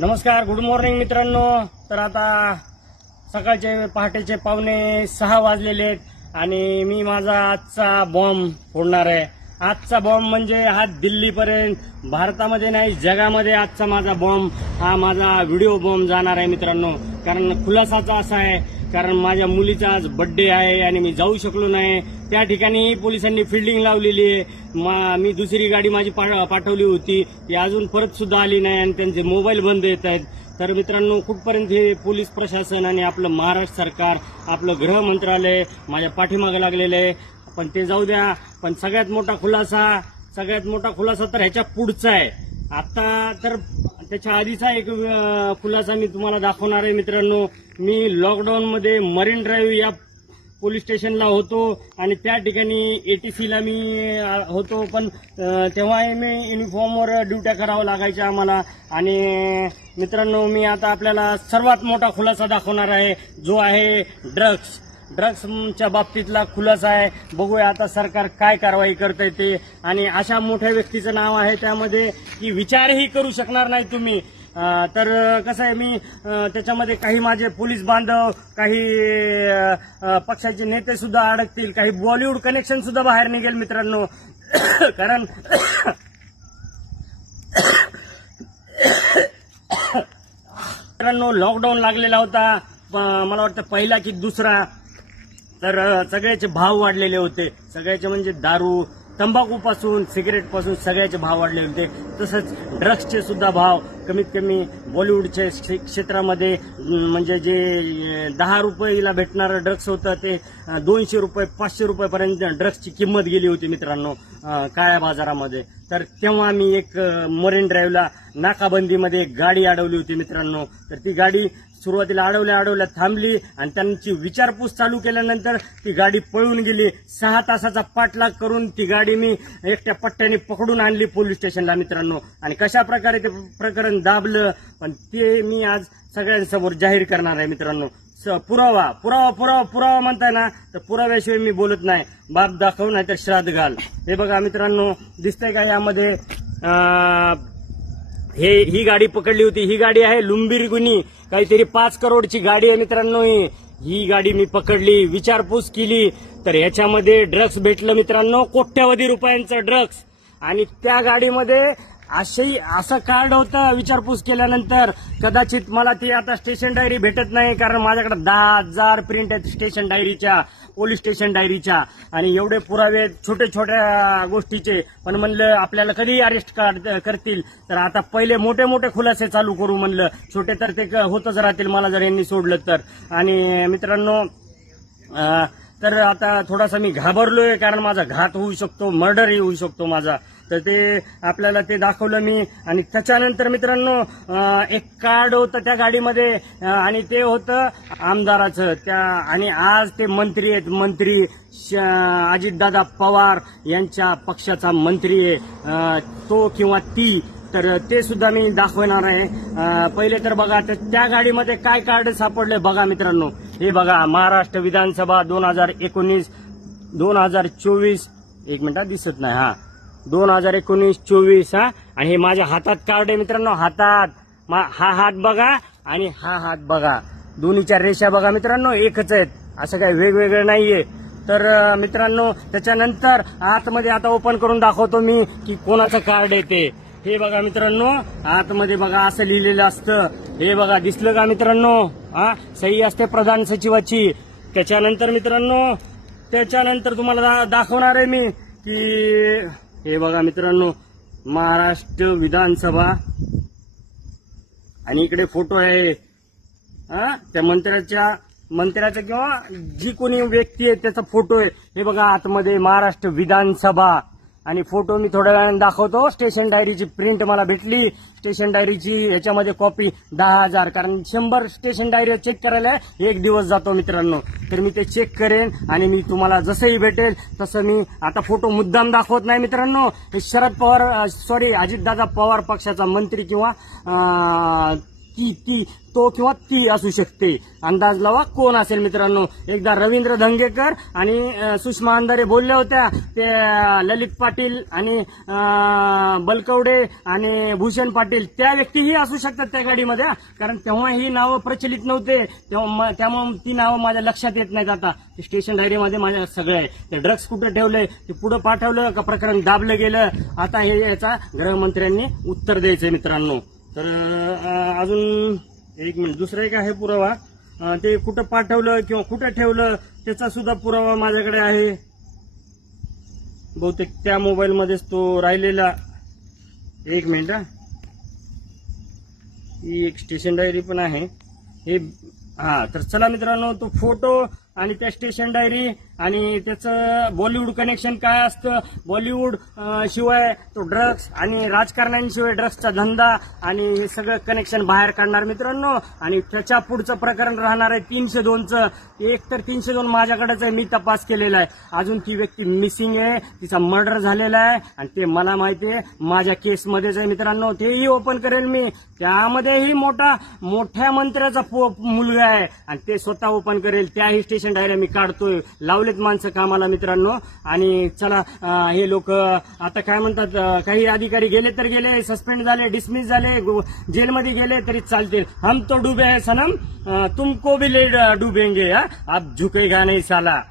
नमस्कार, good morning मित्रांनो. तर आता सकाळचे पहाटेचे 5:45 वाजलेले आहेत आणि मी माझा आजचा बॉम्ब फोडणार आहे. आजचा बॉम्ब म्हणजे हा दिल्लीपर्यंत, भारतामध्ये नाही जगामध्ये आजचा माझा बॉम्ब, हा माझा व्हिडिओ बॉम्ब जाणार आहे मित्रांनो. कारण खुलासाचा असा आहे, कारण माझ्या मुलीचा आज बर्थडे आहे आणि मी जाऊ शकलो नाही. त्या ठिकाणी पोलिसांनी फिल्डिंग लावलेली आहे. मी दुसरी गाडी माझी पाठवली होती, ती अजून परत सुद्धा आली नाही आणि त्यांचे मोबाईल बंद येत आहेत. तर मित्रांनो, कुठपर्यंत हे पोलीस प्रशासन आणि आपलं महाराष्ट्र सरकार, आपलं गृह मंत्रालय माझ्या पाठीमागे लागलेलं आहे. पण ते जाऊ द्या. पण सगळ्यात मोठा खुलासा तर ह्याच्या पुढचा आहे. आता तर त्याच्या आधीचा एक खुलासा मी तुम्हाला दाखवणार आहे मित्रांनो. मी लॉकडाऊनमध्ये मरीन ड्राईव्ह या पोलीस स्टेशनला होतो आणि त्या ठिकाणी एटीसीला मी होतो. पण तेव्हाही मी युनिफॉर्मवर ड्युट्या करावं लागायच्या आम्हाला. आणि मित्रांनो, मी आता आपल्याला सर्वात मोठा खुलासा दाखवणार आहे, जो आहे ड्रग्सच्या बाबतीतला खुलासा आहे. बघूया आता सरकार काय कारवाई करतंय ते. आणि अशा मोठ्या व्यक्तीचं नाव आहे त्यामध्ये की विचारही करू शकणार नाही तुम्ही. तर कसं आहे, मी त्याच्यामध्ये काही माझे पोलीस बांधव, काही पक्षाचे नेते सुद्धा अडकतील, काही बॉलिवूड कनेक्शन सुद्धा बाहेर निघेल मित्रांनो. कारण मित्रांनो, लॉकडाऊन लागलेला होता, मला वाटतं पहिला की दुसरा. तर सगळ्याचे भाव वाढलेले होते. सगळ्याचे म्हणजे दारू, तंबाखूपासून, सिगरेटपासून सगळ्याचे भाव वाढले होते. तसंच ड्रग्सचे सुद्धा भाव कमीत कमी बॉलिवूडच्या क्षेत्रामध्ये म्हणजे जे 10 रुपयाला भेटणारं ड्रग्स होतं ते 200 रुपये 500 रुपयापर्यंत ड्रग्सची किंमत गेली होती मित्रांनो काळ्या बाजारामध्ये. तर तेव्हा मी एक मरीन ड्राईव्हला नाकाबंदीमध्ये एक गाडी अडवली होती मित्रांनो. तर ती गाडी सुरुवातीला अडवल्या थांबली आणि त्यांची विचारपूस चालू केल्यानंतर ती गाडी पळून गेली. 6 तासाचा पाठलाग करून ती गाडी मी एकट्या पट्ट्याने पकडून आणली पोलीस स्टेशनला मित्रांनो. आणि कशा प्रकारे ते प्रकरण दाबलं, पण ते मी आज सगळ्यांसमोर जाहीर करणार आहे मित्रांनो. पुरावा म्हणताय ना, तर पुराव्याशिवाय मी बोलत नाही. बाप दाखव नाही तर श्राद्ध घाल. हे बघा मित्रांनो, दिसतंय का यामध्ये ही गाडी पकडली होती. ही गाडी आहे लुंबिरगुनी, काहीतरी 5 करोडची गाडी आहे मित्रांनो. ही गाडी मी पकडली, विचारपूस केली, तर ह्याच्यामध्ये ड्रग्स भेटलं मित्रांनो, कोट्यावधी रुपयांचं ड्रग्स. आणि त्या गाडीमध्ये असं कार्ड होतं. विचारपूस केल्यानंतर कदाचित मला ती आता स्टेशन डायरी भेटत नाही, कारण माझ्याकडे 10,000 प्रिंट आहेत स्टेशन डायरीच्या, पोलीस स्टेशन डायरीच्या. आणि एवढे पुरावे छोट्या गोष्टीचे. पण म्हणलं आपल्याला कधी अरेस्ट करतील, तर आता पहिले मोठे खुलासे चालू करू म्हणलं. छोटे तर ते होतच राहतील मला जर यांनी सोडलं तर. आणि मित्रांनो, तर आता थोडासा मी घाबरलोय, कारण माझा घात होऊ शकतो, मर्डरही होऊ शकतो माझा. तर ते आपल्याला ते दाखवलं मी. आणि त्याच्यानंतर मित्रांनो, एक कार्ड होतं त्या गाडीमध्ये आणि ते होतं आमदाराचं. आणि आज ते मंत्री आहेत, मंत्री अजितदादा पवार यांच्या पक्षाचा मंत्री आहे तो किंवा ती. तर ते सुद्धा मी दाखवणार आहे. पहिले तर बघा, तर त्या गाडीमध्ये काय कार्ड सापडले बघा मित्रांनो. हे बघा, महाराष्ट्र विधानसभा 2019-2024, एक मिनिटात दिसत नाही, 2019-24. आणि हे माझ्या हातात कार्ड आहे मित्रांनो. हातात हा हात बघा आणि हा हात बघा, दोन्हीच्या रेषा बघा मित्रांनो, एकच आहेत, असं काही वेगवेगळं नाहीये. तर मित्रांनो, त्याच्यानंतर आतमध्ये आता ओपन करून दाखवतो मी की कोणाचं कार्ड आहे ते. हे बघा मित्रांनो, आतमध्ये बघा असं लिहिलेलं असतं. हे बघा, दिसलं का मित्रांनो? सही असते प्रधान सचिवाची. त्याच्यानंतर मित्रांनो, तुम्हाला दाखवणार आहे मी की हे बघा मित्रांनो, महाराष्ट्र विधानसभा. आणि इकडे फोटो आहे त्या मंत्र्याचा किंवा जी कोणी व्यक्ती आहे त्याचा फोटो आहे. हे बघा आतमध्ये महाराष्ट्र विधानसभा. आणि फोटो मी थोड्या वेळाने दाखवतो. स्टेशन डायरीची प्रिंट मला भेटली, स्टेशन डायरीची. ह्याच्यामध्ये कॉपी 10,000, कारण 100 स्टेशन डायरी चेक करायला 1 दिवस जातो मित्रांनो. तर मी ते चेक करेन आणि मी तुम्हाला जसंही भेटेल तसं मी आता फोटो मुद्दाम दाखवत नाही मित्रांनो. हे अजितदादा पवार पक्षाचा मंत्री किंवा ती तो किंवा ती असू शकते. अंदाज लावा कोण असेल मित्रांनो. एकदा रवींद्र धंगेकर आणि सुषमा अंधारे बोलल्या होत्या, ते ललित पाटील आणि बलकवडे आणि भूषण पाटील त्या व्यक्तीही असू शकतात त्या गाडीमध्ये, कारण तेव्हा ही नावं प्रचलित नव्हते, त्यामुळे ती नावं माझ्या लक्षात येत नाहीत. आता स्टेशन डायरीमध्ये माझ्या सगळं आहे. ते ड्रग्स कुठं ठेवलंय, ते पुढे पाठवलं का प्रकरण दाबलं गेलं, आता हे याचा गृहमंत्र्यांनी उत्तर द्यायचंय मित्रांनो. तर अजून एक मिनिट, दुसरा एक आहे पुरावा, ते कुठं पाठवलं किंवा कुठं ठेवलं त्याचा सुद्धा पुरावा माझ्याकडे आहे. बहुतेक त्या मोबाईलमध्येच तो राहिलेला. एक मिनिट, ही एक स्टेशन डायरी पण आहे हे. तर चला मित्रांनो, तो फोटो आणि त्या स्टेशन डायरी आणि त्याचं बॉलिवूड कनेक्शन काय असतं, बॉलिवूड शिवाय तो ड्रग्स आणि राजकारण्यांशिवाय ड्रग्सचा धंदा आणि हे सगळं कनेक्शन बाहेर काढणार मित्रांनो. आणि त्याच्या पुढचं प्रकरण राहणार आहे 302चं. एक तर 302 माझ्याकडेच आहे, मी तपास केलेला आहे. अजून ती व्यक्ती मिसिंग आहे, तिचा मर्डर झालेला आहे आणि ते मला माहिती आहे, माझ्या केसमध्येच आहे मित्रांनो. तेही ओपन करेल मी. त्यामध्येही मोठ्या मंत्र्याचा मुलगा आहे आणि ते स्वतः ओपन करेल. त्याही स्टेशन डायऱ्या मी काढतोय, लावलेत माणसं कामाला मित्रांनो. आणि चला, हे लोक आता काय म्हणतात, काही अधिकारी गेले तर गेले, सस्पेंड झाले, डिसमिस झाले, जेलमध्ये गेले तरी चालतील. हम तो डुबे है सनम, तुमको भी ले डुबेंगे, आप झुकेगा नहीं साला.